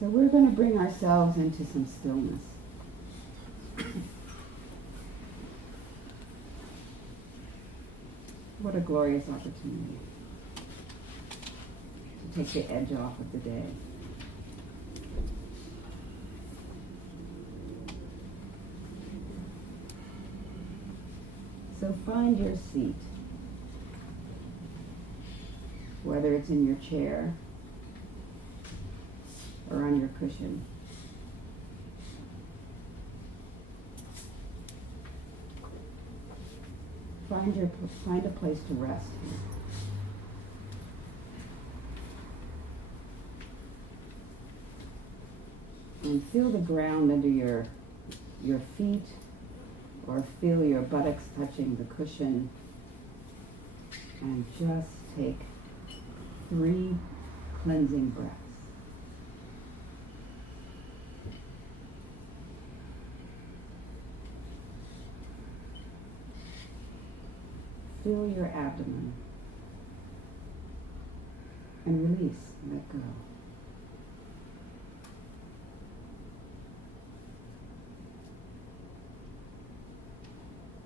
So we're going to bring ourselves into some stillness. What a glorious opportunity to take the edge off of the day. So find your seat, whether it's in your chair or on your cushion. Find a place to rest here. And feel the ground under your feet, or feel your buttocks touching the cushion, and just take 3 cleansing breaths. Fill your abdomen and release, let go.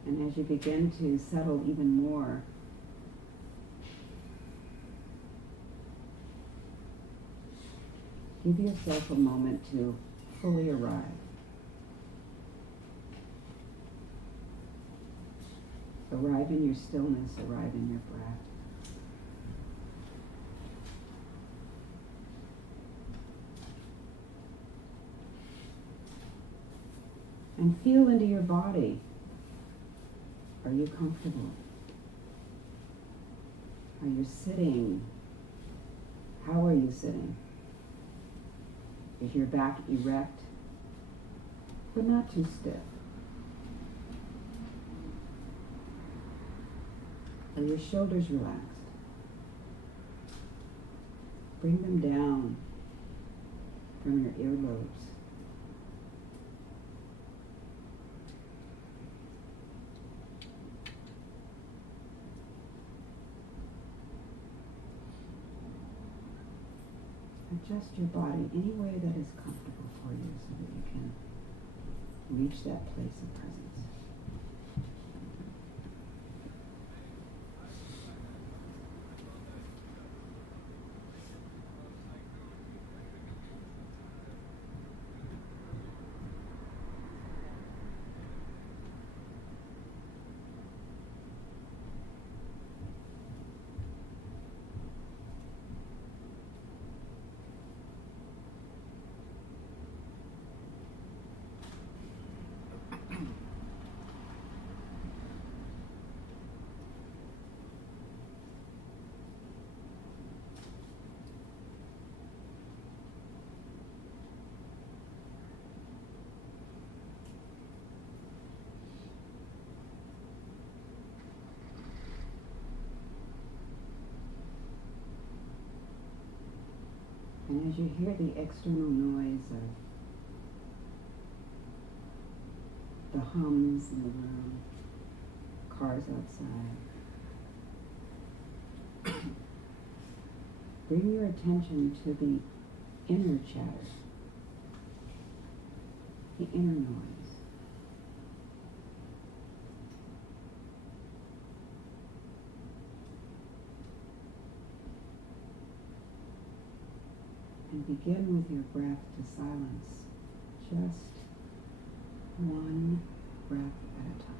And as you begin to settle even more, give yourself a moment to fully arrive. Arrive in your stillness, arrive in your breath. And feel into your body. Are you comfortable? Are you sitting? How are you sitting? Is your back erect, but not too stiff? Are your shoulders relaxed? Bring them down from your earlobes. Adjust your body any way that is comfortable for you so that you can reach that place of presence. And as you hear the external noise of the hums in the room, cars outside, bring your attention to the inner chatter, the inner noise. And begin with your breath to silence just one breath at a time.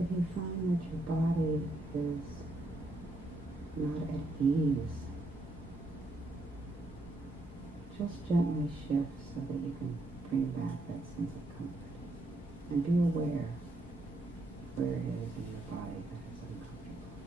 If you find that your body is not at ease, just gently shift so that you can bring back that sense of comfort. And be aware where it is in your body that is uncomfortable.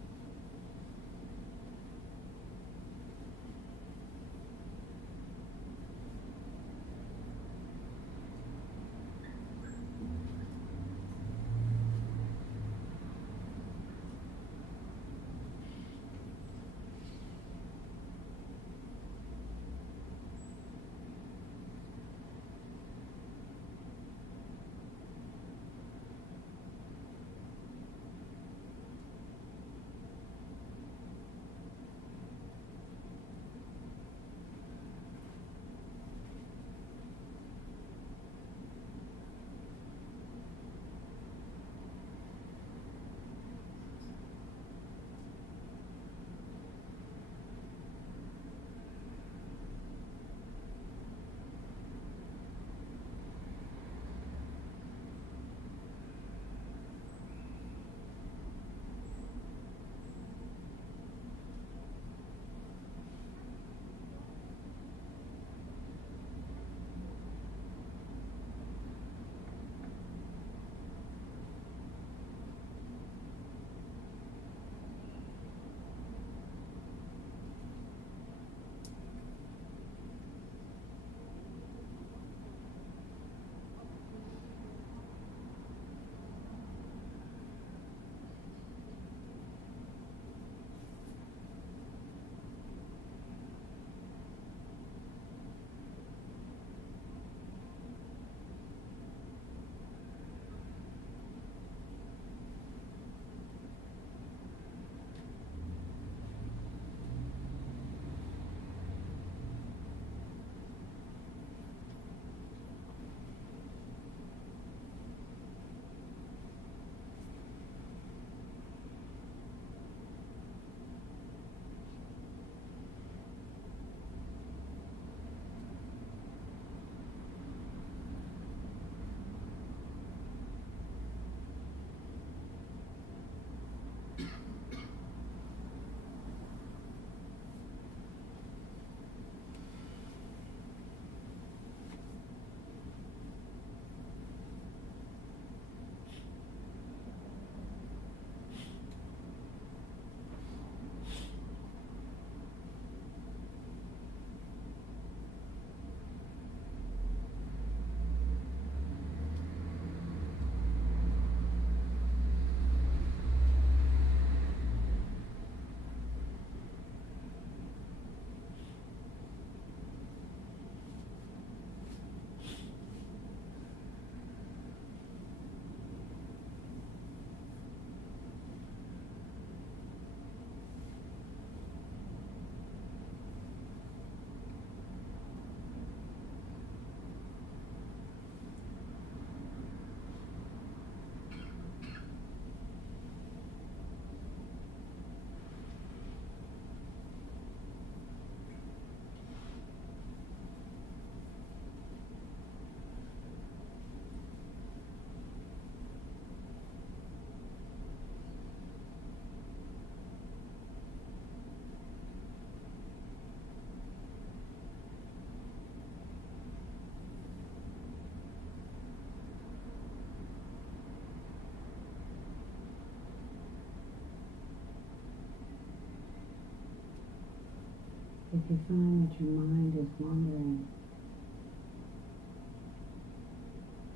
If you find that your mind is wandering,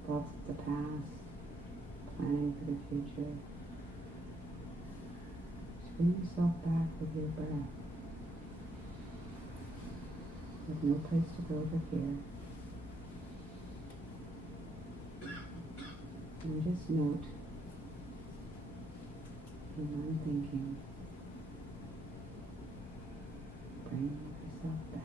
thoughts of the past, planning for the future, just bring yourself back with your breath. There's no place to go but here. And just note your mind thinking. Bring yourself back.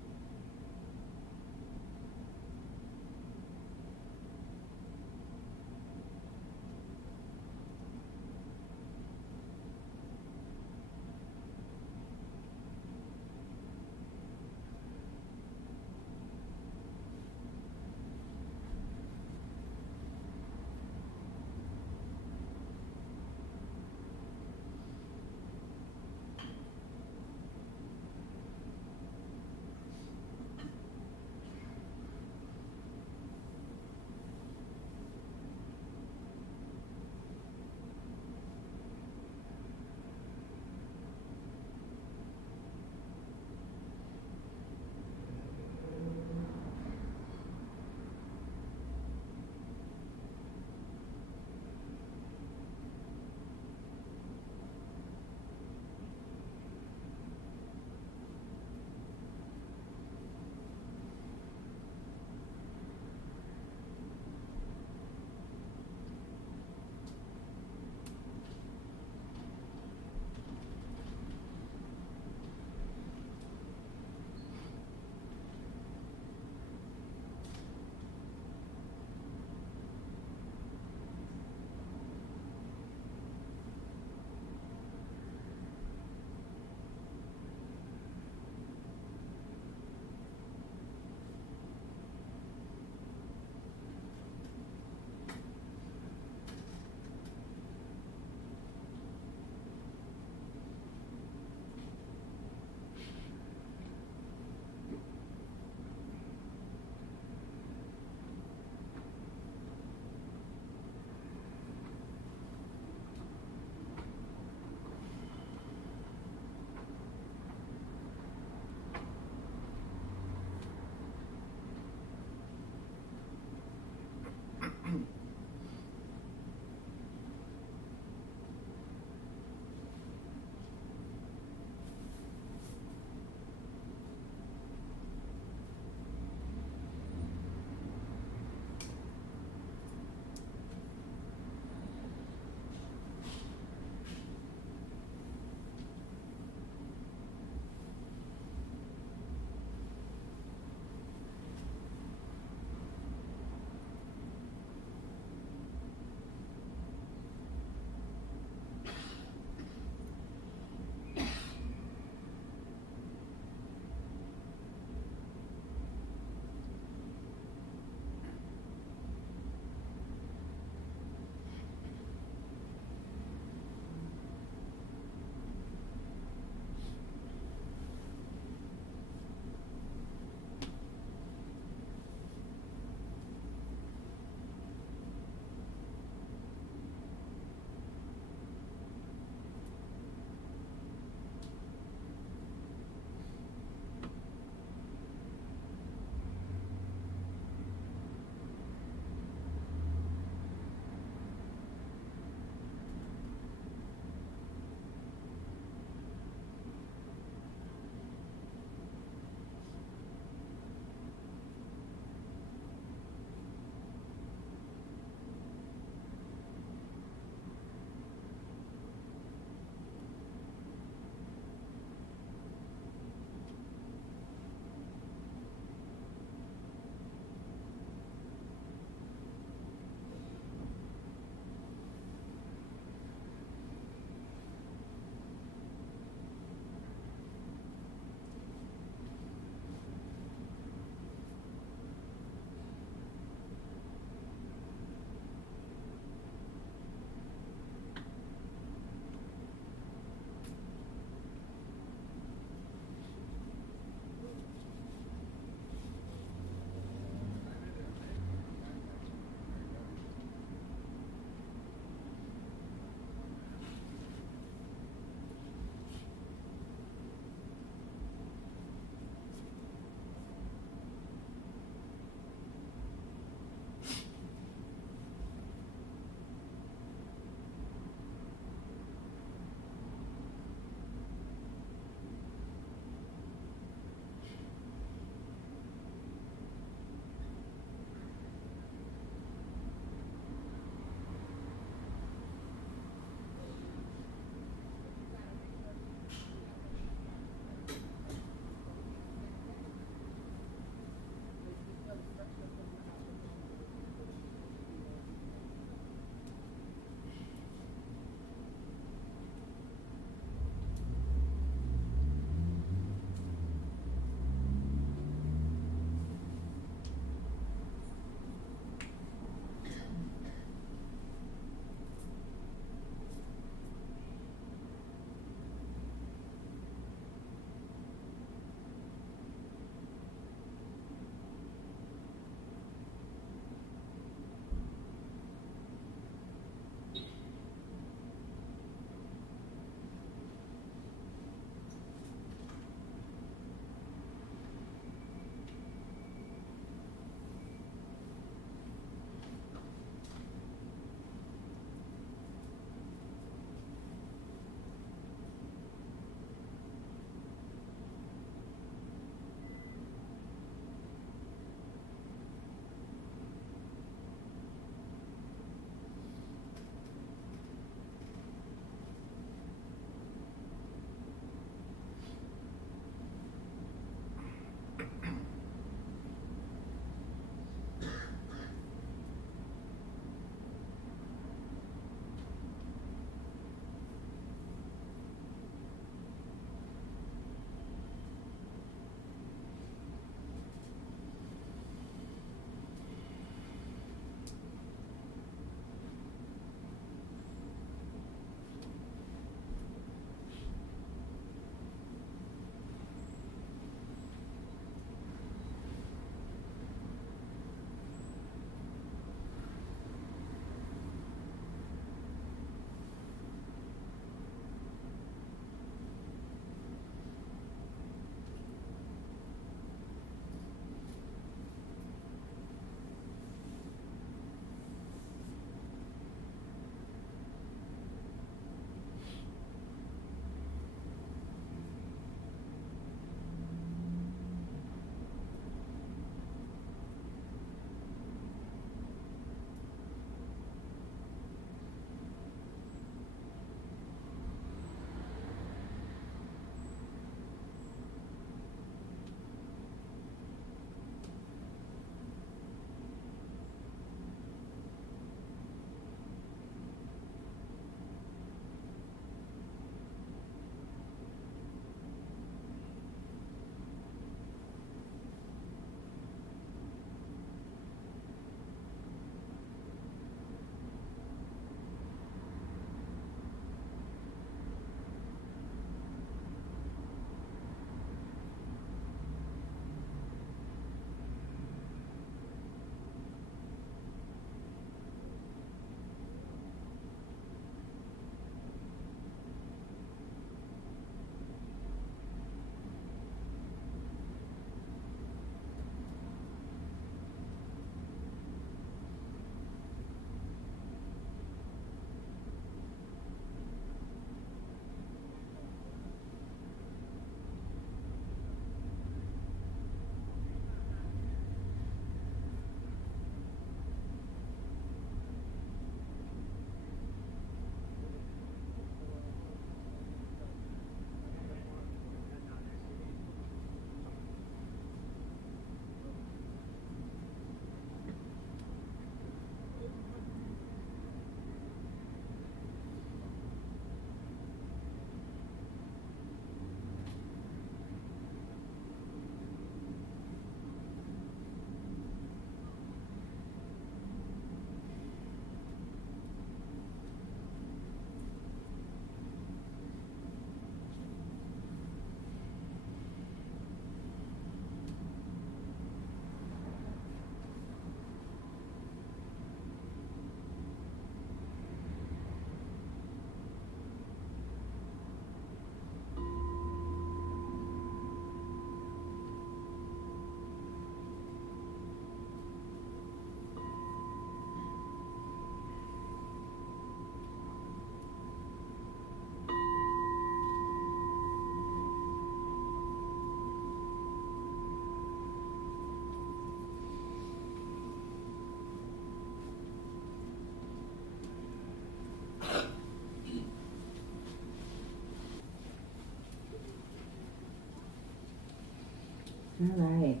All right.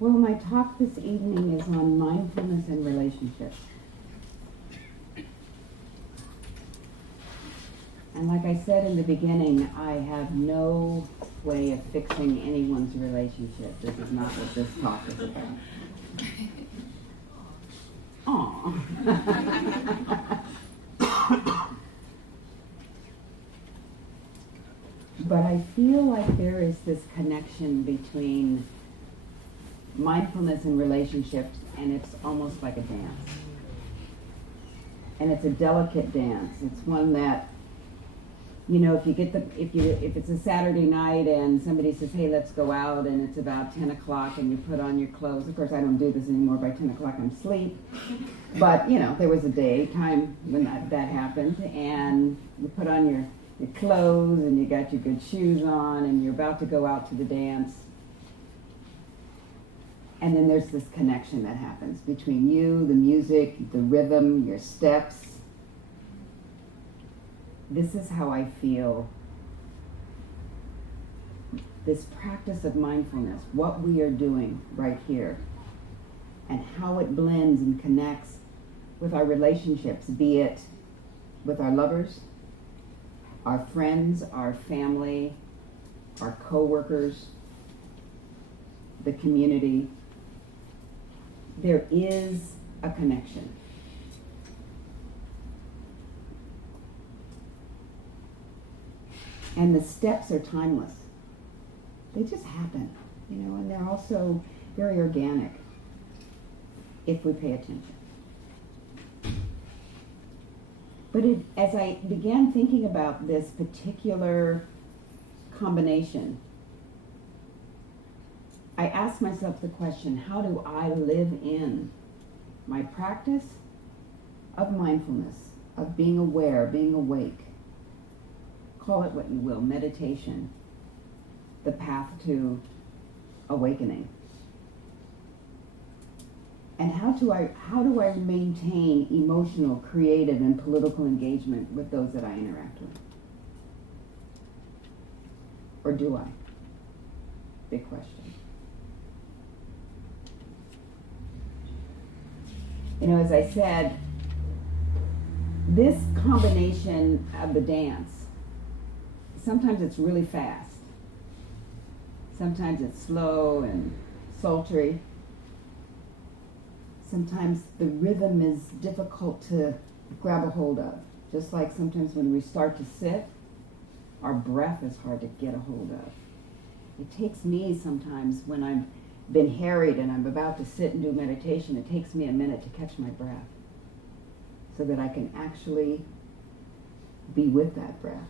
Well, my talk this evening is on mindfulness and relationships. And like I said in the beginning, I have no way of fixing anyone's relationship. This is not what this talk is about. Aww. But I feel like there is this connection between mindfulness and relationships, and it's almost like a dance. And it's a delicate dance. It's one that, you know, if it's a Saturday night and somebody says, hey, let's go out, and it's about 10 o'clock and you put on your clothes. Of course, I don't do this anymore. By 10 o'clock, I'm asleep. But, you know, there was a time when that happened, and you put on your clothes and you got your good shoes on and you're about to go out to the dance. And then there's this connection that happens between you, the music, the rhythm, your steps. This is how I feel this practice of mindfulness, what we are doing right here, and how it blends and connects with our relationships, be it with our lovers, our friends, our family, our co-workers, the community. There is a connection. And the steps are timeless. They just happen, you know, and they're also very organic if we pay attention. But as I began thinking about this particular combination, I asked myself the question, how do I live in my practice of mindfulness, of being aware, being awake? Call it what you will, meditation, the path to awakening. And how do I maintain emotional, creative, and political engagement with those that I interact with? Or do I? Big question. You know, as I said, this combination of the dance, sometimes it's really fast. Sometimes it's slow and sultry. Sometimes the rhythm is difficult to grab a hold of. Just like sometimes when we start to sit, our breath is hard to get a hold of. It takes me sometimes when I've been harried and I'm about to sit and do meditation, it takes me a minute to catch my breath so that I can actually be with that breath.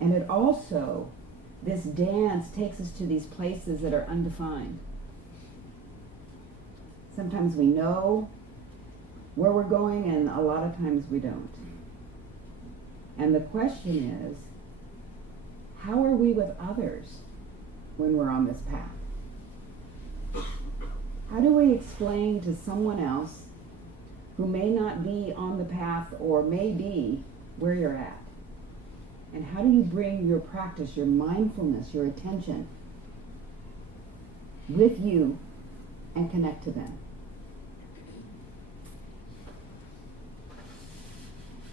And it also, this dance takes us to these places that are undefined. Sometimes we know where we're going, and a lot of times we don't. And the question is, how are we with others when we're on this path? How do we explain to someone else who may not be on the path or may be where you're at? And how do you bring your practice, your mindfulness, your attention with you and connect to them?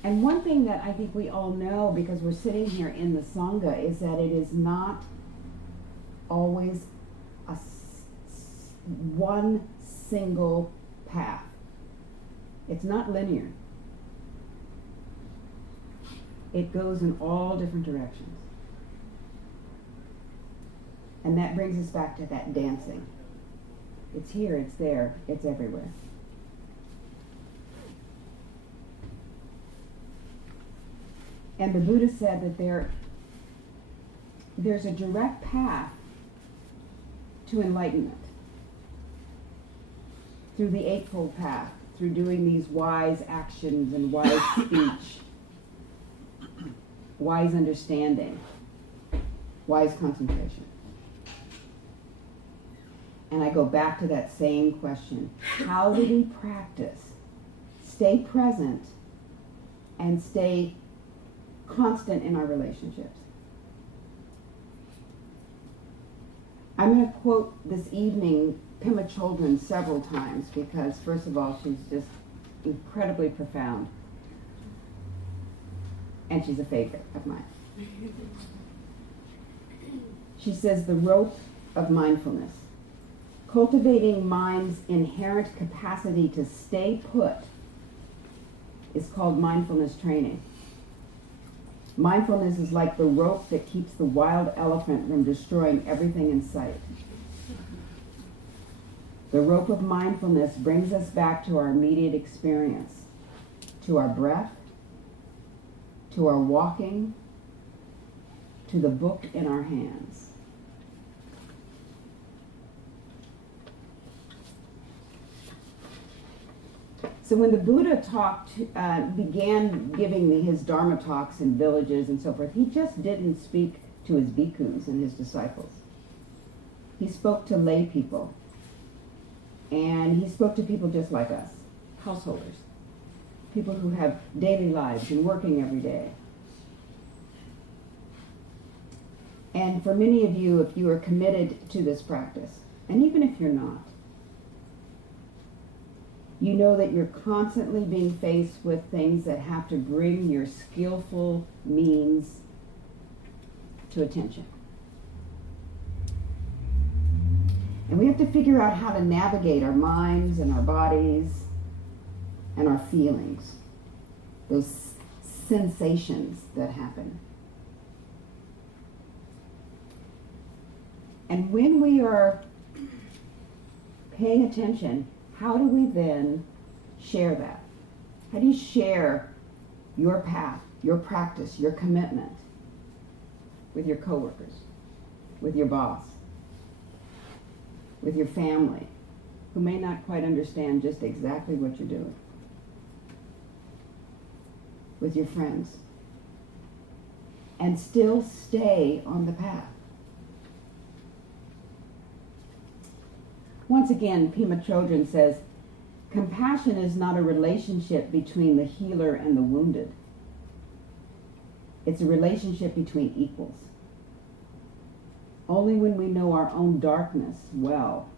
And one thing that I think we all know, because we're sitting here in the Sangha, is that it is not always one single path. It's not linear. It goes in all different directions. And that brings us back to that dancing. It's here, it's there, it's everywhere. And the Buddha said that there's a direct path to enlightenment through the Eightfold Path, through doing these wise actions and wise speech, wise understanding, wise concentration. And I go back to that same question. How do we practice, stay present and stay constant in our relationships. I'm going to quote this evening Pema Chodron several times because, first of all, she's just incredibly profound. And she's a favorite of mine. She says, the rope of mindfulness. Cultivating mind's inherent capacity to stay put is called mindfulness training. Mindfulness is like the rope that keeps the wild elephant from destroying everything in sight. The rope of mindfulness brings us back to our immediate experience, to our breath, to our walking, to the book in our hands. So when the Buddha began giving his Dharma talks in villages and so forth, he just didn't speak to his bhikkhus and his disciples. He spoke to lay people. And he spoke to people just like us, householders, people who have daily lives and working every day. And for many of you, if you are committed to this practice, and even if you're not, you know that you're constantly being faced with things that have to bring your skillful means to attention. And we have to figure out how to navigate our minds and our bodies and our feelings, those sensations that happen. And when we are paying attention, how do we then share that? How do you share your path, your practice, your commitment with your coworkers, with your boss, with your family, who may not quite understand just exactly what you're doing, with your friends, and still stay on the path? Once again, Pema Chodron says, compassion is not a relationship between the healer and the wounded. It's a relationship between equals. Only when we know our own darkness well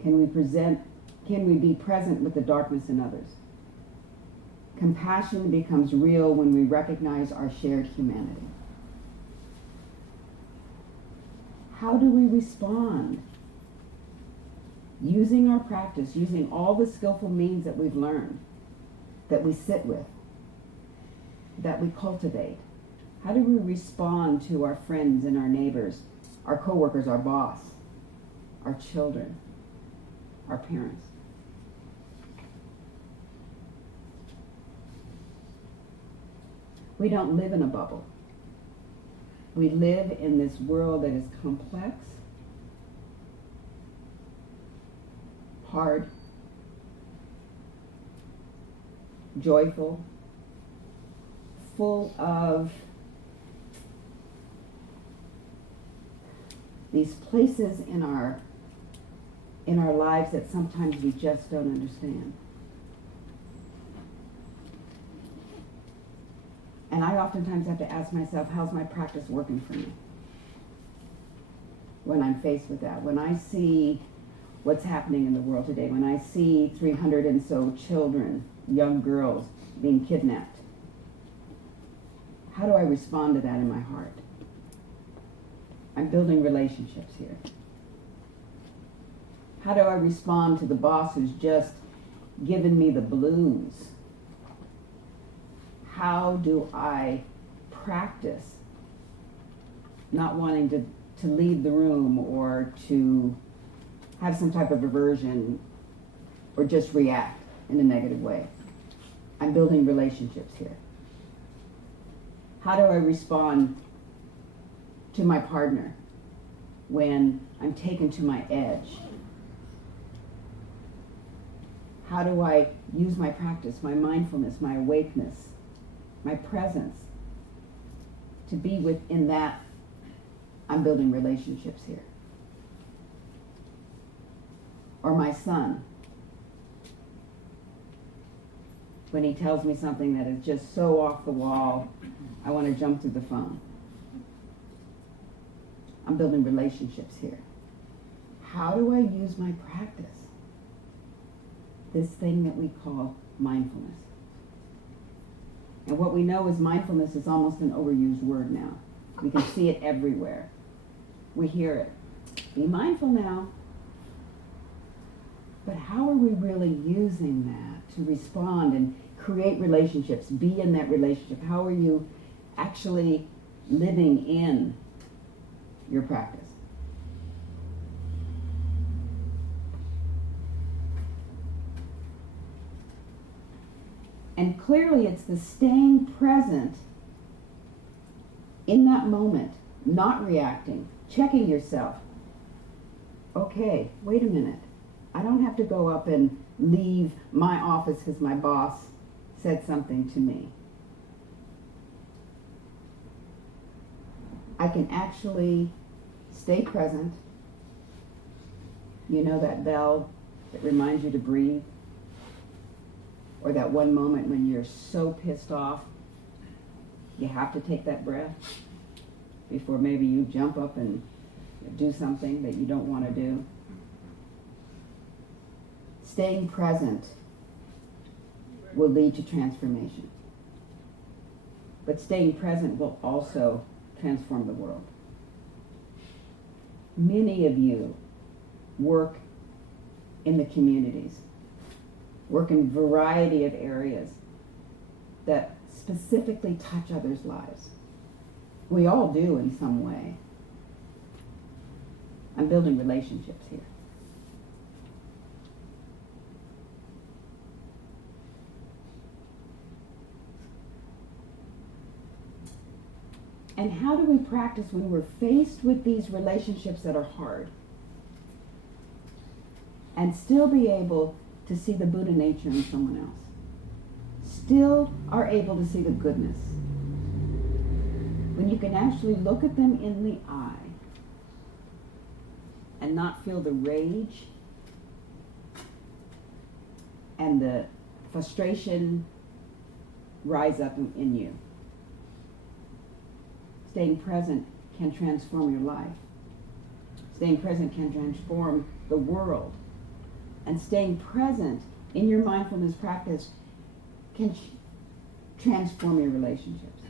can we be present with the darkness in others. Compassion becomes real when we recognize our shared humanity. How do we respond? Using our practice, using all the skillful means that we've learned, that we sit with, that we cultivate. How do we respond to our friends and our neighbors, our coworkers, our boss, our children, our parents? We don't live in a bubble. We live in this world that is complex, hard, joyful, full of these places in our lives that sometimes we just don't understand. And I oftentimes have to ask myself, how's my practice working for me? When I'm faced with that, when I see what's happening in the world today, when I see 300 and so children, young girls, being kidnapped, how do I respond to that in my heart? I'm building relationships here. How do I respond to the boss who's just given me the blues? How do I practice not wanting to leave the room or to have some type of aversion or just react in a negative way? I'm building relationships here. How do I respond to my partner when I'm taken to my edge? How do I use my practice, my mindfulness, my awakeness, my presence to be within that? I'm building relationships here. Or my son. when he tells me something that is just so off the wall, I want to jump through the phone. I'm building relationships here. How do I use my practice? This thing that we call mindfulness. And what we know is mindfulness is almost an overused word now. We can see it everywhere. We hear it. Be mindful now. But how are we really using that to respond and create relationships, be in that relationship? How are you actually living in your practice? And clearly it's the staying present in that moment, not reacting, checking yourself. Okay, wait a minute. I don't have to go up and leave my office because my boss said something to me. I can actually stay present. You know that bell that reminds you to breathe? Or that one moment when you're so pissed off, you have to take that breath before maybe you jump up and do something that you don't want to do. Staying present will lead to transformation. But staying present will also transform the world. Many of you work in the communities, work in a variety of areas that specifically touch others' lives. We all do in some way. I'm building relationships here. And how do we practice when we're faced with these relationships that are hard and still be able to see the Buddha nature in someone else? Still are able to see the goodness. When you can actually look at them in the eye and not feel the rage and the frustration rise up in you. Staying present can transform your life. Staying present can transform the world. And staying present in your mindfulness practice can transform your relationships.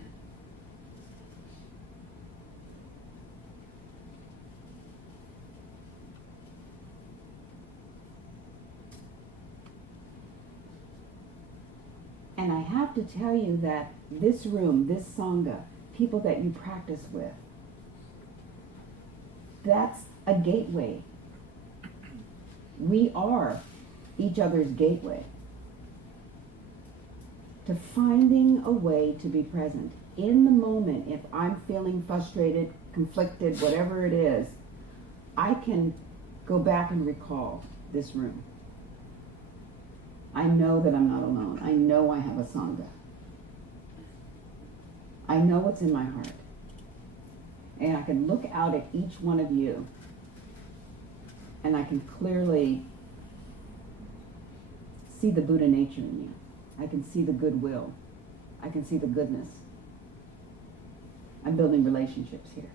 And I have to tell you that this room, this Sangha, people that you practice with, that's a gateway. We are each other's gateway to finding a way to be present. In the moment, if I'm feeling frustrated, conflicted, whatever it is, I can go back and recall this room. I know that I'm not alone. I know I have a Sangha. I know what's in my heart. And I can look out at each one of you and I can clearly see the Buddha nature in you. I can see the goodwill. I can see the goodness. I'm building relationships here.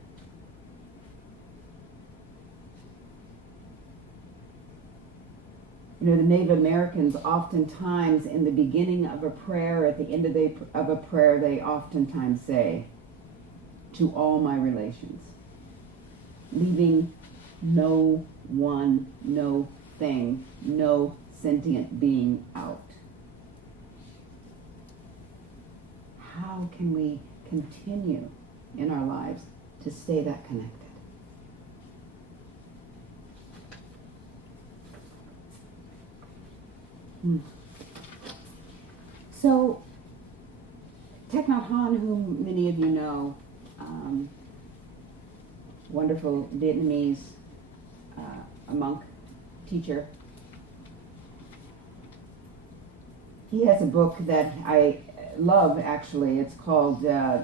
You know, the Native Americans oftentimes in the beginning of a prayer, at the end of a prayer, they oftentimes say, to all my relations, leaving no one, no thing, no sentient being out. How can we continue in our lives to stay that connected? So, Thich Nhat Hanh, whom many of you know, wonderful Vietnamese a monk, teacher. He has a book that I love, actually. It's called The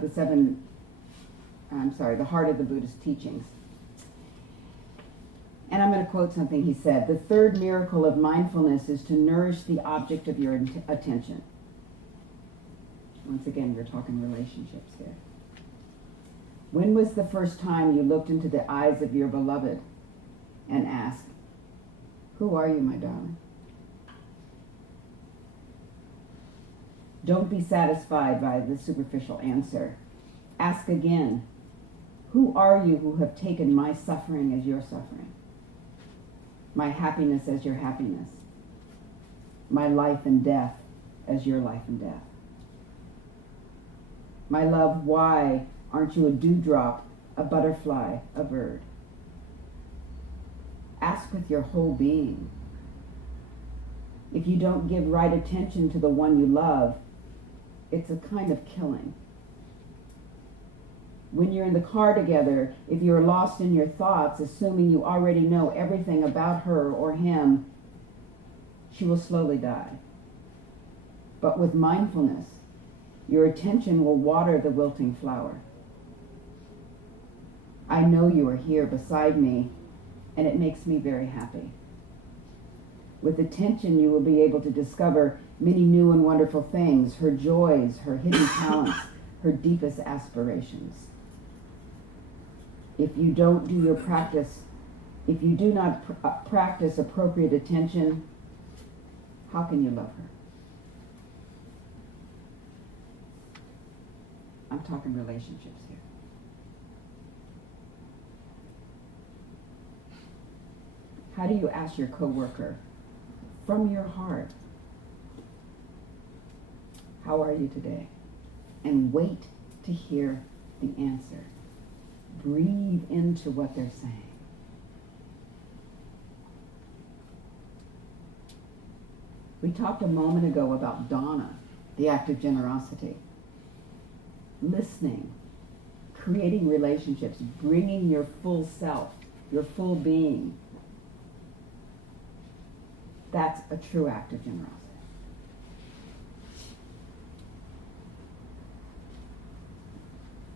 Heart of the Buddhist Teachings. And I'm going to quote something he said. The third miracle of mindfulness is to nourish the object of your attention. Once again, we're talking relationships here. When was the first time you looked into the eyes of your beloved and asked, "Who are you, my darling?" Don't be satisfied by the superficial answer. Ask again, who are you who have taken my suffering as your suffering? My happiness as your happiness? My life and death as your life and death? My love, why aren't you a dewdrop, a butterfly, a bird? Ask with your whole being. If you don't give right attention to the one you love, it's a kind of killing. When you're in the car together, if you're lost in your thoughts, assuming you already know everything about her or him, she will slowly die. But with mindfulness, your attention will water the wilting flower. I know you are here beside me, and it makes me very happy. With attention, you will be able to discover many new and wonderful things, her joys, her hidden talents, her deepest aspirations. If you don't do your practice, if you do not practice appropriate attention, how can you love her? I'm talking relationships here. How do you ask your coworker from your heart, "How are you today?" And wait to hear the answer. Breathe into what they're saying. We talked a moment ago about dana, the act of generosity. Listening, creating relationships, bringing your full self, your full being. That's a true act of generosity.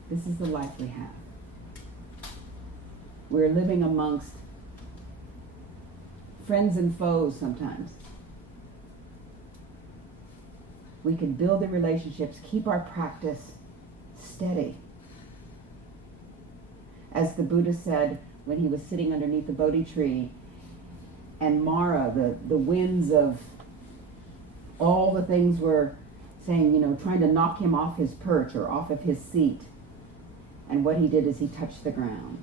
This is the life we have. We're living amongst friends and foes sometimes. We can build the relationships, keep our practice steady. As the Buddha said when he was sitting underneath the Bodhi tree, and Mara, the winds of all the things were saying, trying to knock him off his perch or off of his seat. And what he did is he touched the ground.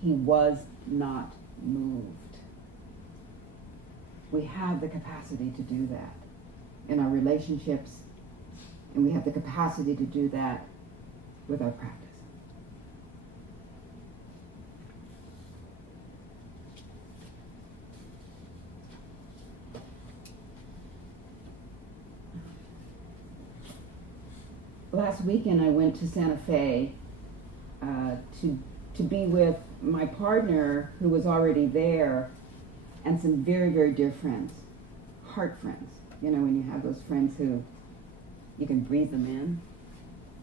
He was not moved. We have the capacity to do that in our relationships, and we have the capacity to do that with our practice. Last weekend I went to Santa Fe to be with my partner who was already there, and some very, very dear friends, heart friends. When you have those friends who you can breathe them in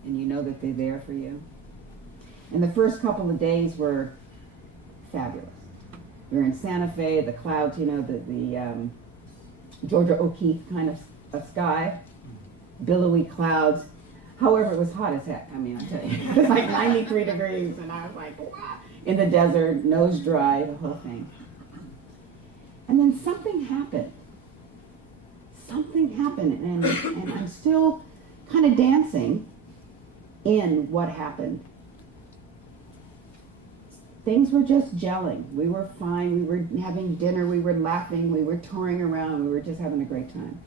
and you know that they're there for you. And the first couple of days were fabulous. We were in Santa Fe, the clouds, the Georgia O'Keeffe kind of sky, billowy clouds. However, it was hot as heck. I tell you, it was like 93 degrees, and I was like, wow. In the desert, nose dry, the whole thing. And then something happened. And I'm still kind of dancing in what happened. Things were just gelling. We were fine. We were having dinner. We were laughing. We were touring around. We were just having a great time.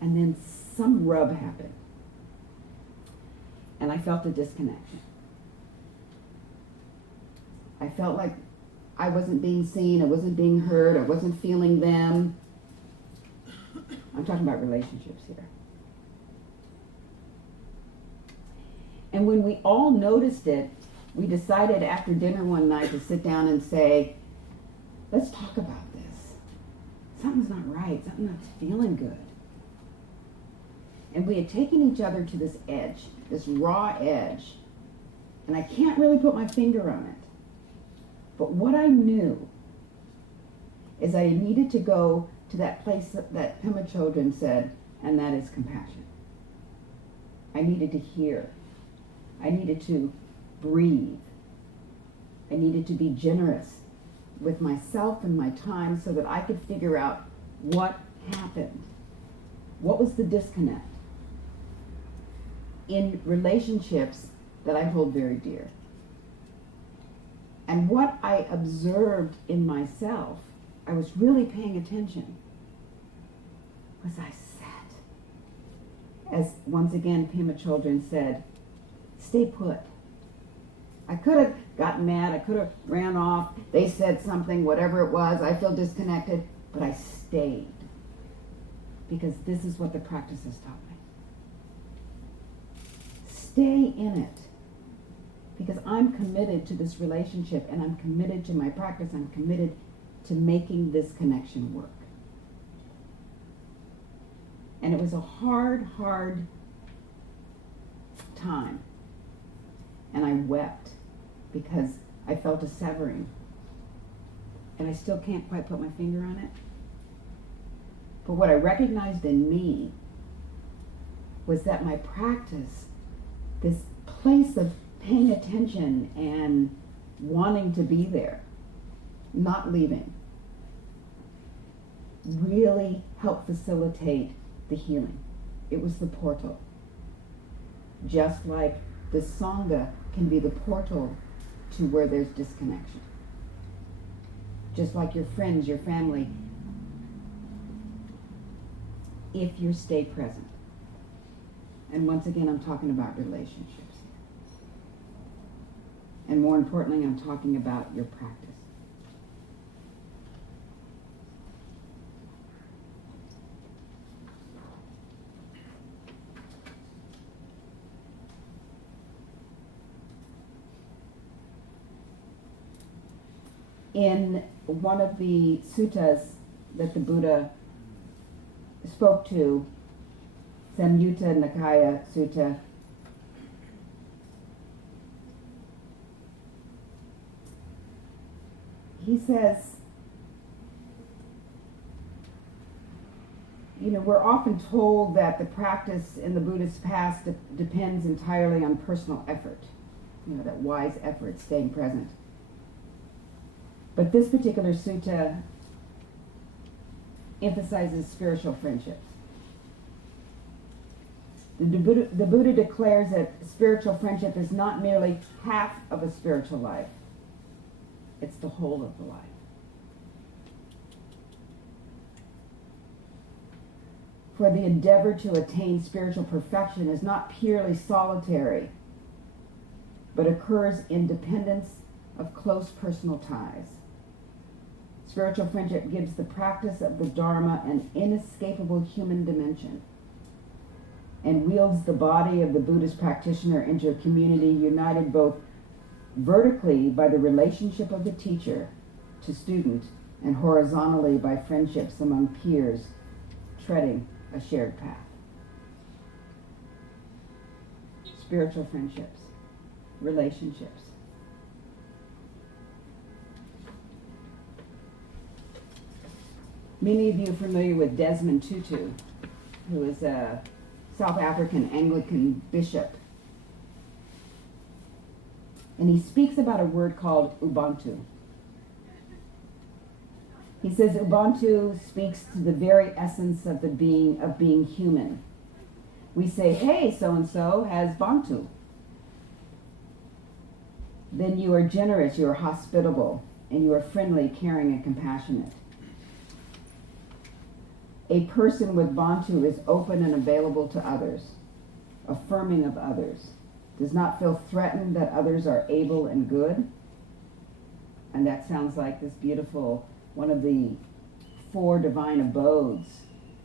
And then some rub happened. And I felt a disconnection. I felt like I wasn't being seen, I wasn't being heard, I wasn't feeling them. I'm talking about relationships here. And when we all noticed it, we decided after dinner one night to sit down and say, let's talk about this. Something's not right, something's not feeling good. And we had taken each other to this edge, this raw edge, and I can't really put my finger on it. But what I knew is I needed to go to that place that Pema Chodron said, and that is compassion. I needed to hear. I needed to breathe. I needed to be generous with myself and my time so that I could figure out what happened. What was the disconnect in relationships that I hold very dear? And what I observed in myself, I was really paying attention, was I sat. As once again Pema Chödrön said, stay put. I could have gotten mad, I could have ran off, they said something, whatever it was, I feel disconnected, but I stayed. Because this is what the practice has taught me. Stay in it. Because I'm committed to this relationship and I'm committed to my practice. I'm committed to making this connection work. And it was a hard time. And I wept because I felt a severing. And I still can't quite put my finger on it. But what I recognized in me was that my practice, this place of paying attention and wanting to be there, not leaving, really helped facilitate the healing. It was the portal. Just like the Sangha can be the portal to where there's disconnection. Just like your friends, your family, if you stay present. And once again, I'm talking about relationships here. And more importantly, I'm talking about your practice. In one of the suttas that the Buddha spoke to, Samyutta Nikaya Sutta, he says, we're often told that the practice in the Buddhist past depends entirely on personal effort, that wise effort, staying present. But this particular sutta emphasizes spiritual friendships. The Buddha declares that spiritual friendship is not merely half of a spiritual life, it's the whole of the life. For the endeavor to attain spiritual perfection is not purely solitary, but occurs in dependence of close personal ties. Spiritual friendship gives the practice of the Dharma an inescapable human dimension and wields the body of the Buddhist practitioner into a community united both vertically by the relationship of the teacher to student and horizontally by friendships among peers treading a shared path. Spiritual friendships, relationships. Many of you are familiar with Desmond Tutu, who is a South African Anglican bishop. And he speaks about a word called Ubuntu. He says Ubuntu speaks to the very essence of being human. We say, hey, so-and-so has Bantu. Then you are generous, you are hospitable, and you are friendly, caring, and compassionate. A person with Bantu is open and available to others, affirming of others, does not feel threatened that others are able and good. And that sounds like this beautiful, one of the 4 divine abodes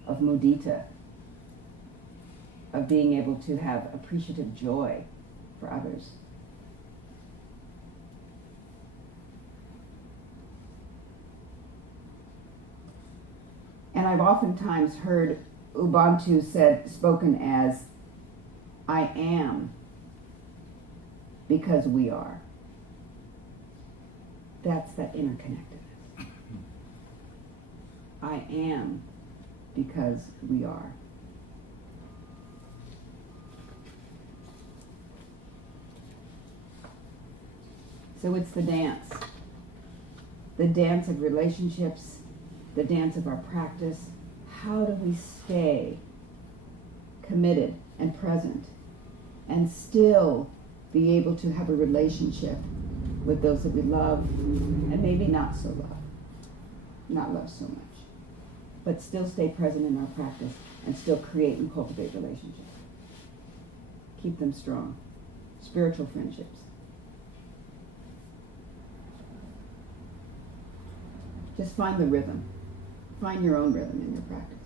of mudita, of being able to have appreciative joy for others. And I've oftentimes heard Ubuntu spoken as, I am because we are. That's that interconnectedness. I am because we are. So it's the dance of relationships, the dance of our practice. How do we stay committed and present and still be able to have a relationship with those that we love and maybe not love so much, but still stay present in our practice and still create and cultivate relationships. Keep them strong. Spiritual friendships. Just find the rhythm. Find your own rhythm in your practice.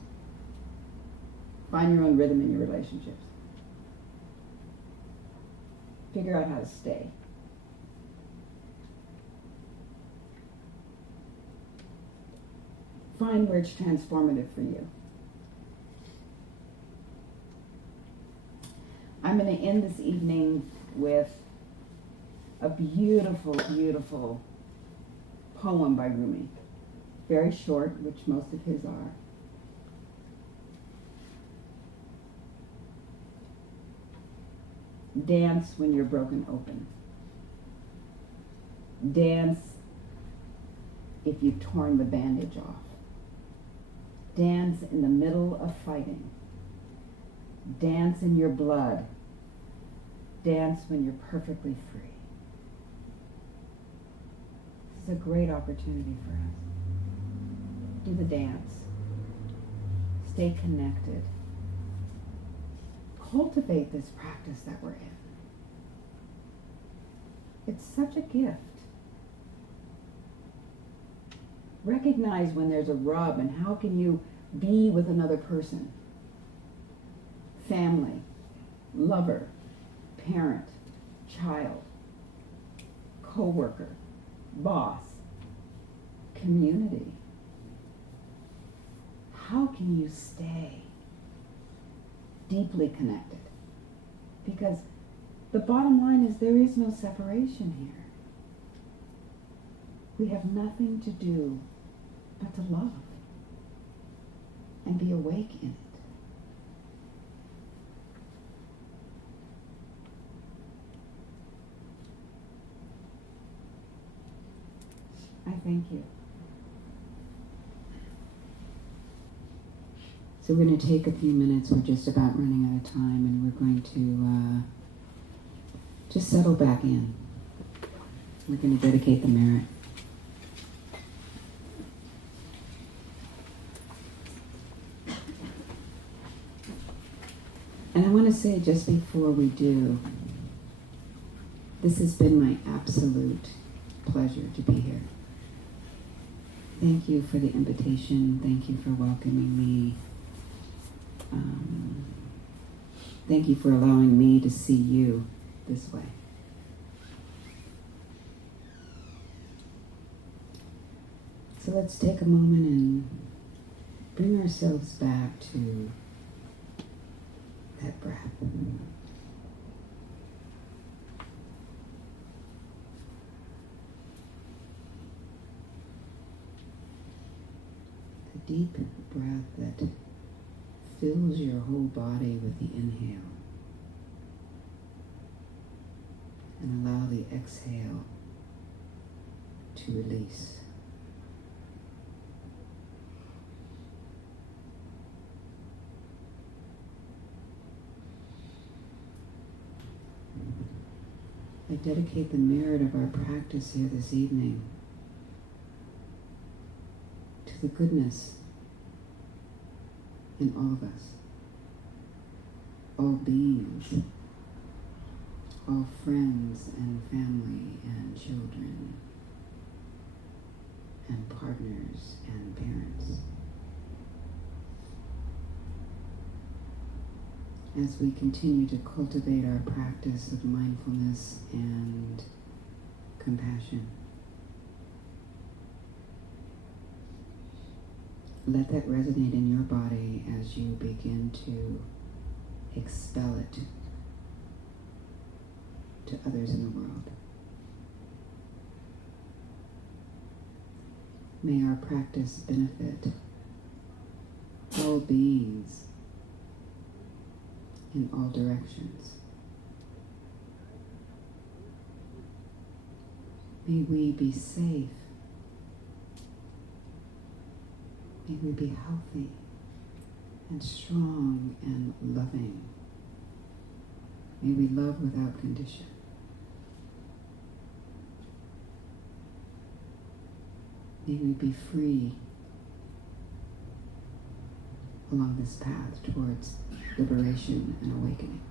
Find your own rhythm in your relationships. Figure out how to stay. Find where it's transformative for you. I'm going to end this evening with a beautiful, beautiful poem by Rumi. Very short, which most of his are. Dance when you're broken open. Dance if you've torn the bandage off. Dance in the middle of fighting. Dance in your blood. Dance when you're perfectly free. This is a great opportunity for us. Do the dance. Stay connected. Cultivate this practice that we're in. It's such a gift. Recognize when there's a rub and how can you be with another person. Family, lover, parent, child, co-worker, boss, community. How can you stay deeply connected? Because the bottom line is there is no separation here. We have nothing to do but to love and be awake in it. I thank you. So we're going to take a few minutes. We're just about running out of time, and we're going to just settle back in. We're going to dedicate the merit. And I want to say just before we do, this has been my absolute pleasure to be here. Thank you for the invitation. Thank you for welcoming me. Thank you for allowing me to see you this way. So let's take a moment and bring ourselves back to that breath. The deep breath that fills your whole body with the inhale, and allow the exhale to release. I dedicate the merit of our practice here this evening to the goodness in all of us, all beings, all friends and family and children and partners and parents. As we continue to cultivate our practice of mindfulness and compassion, let that resonate in your body as you begin to expel it to others in the world. May our practice benefit all beings in all directions. May we be safe. May we be healthy and strong and loving. May we love without condition. May we be free along this path towards liberation and awakening.